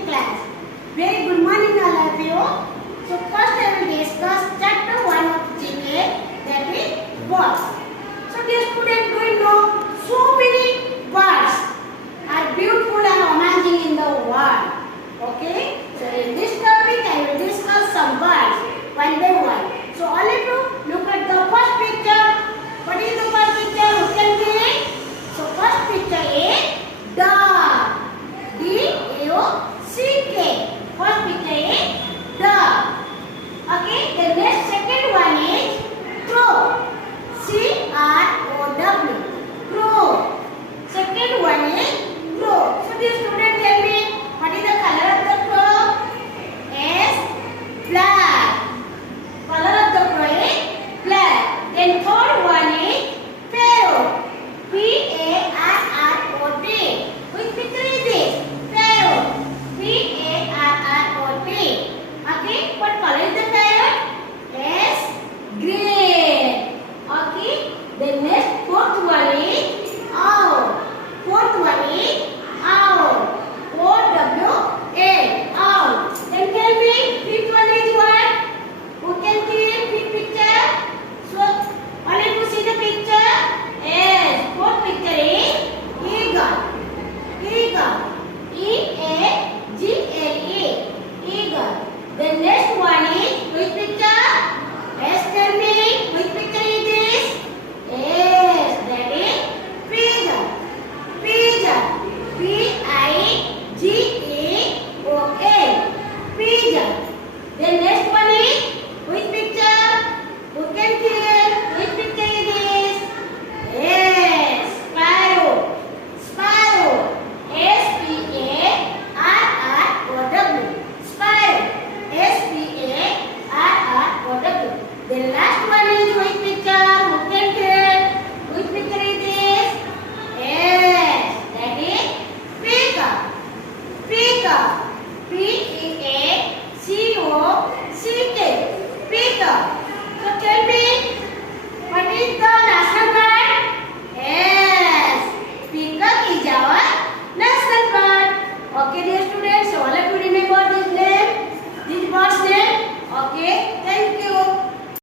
the class. Very good morning all of you. So first I will discuss chapter 1 of GK, that is what. So dear students, do you know so many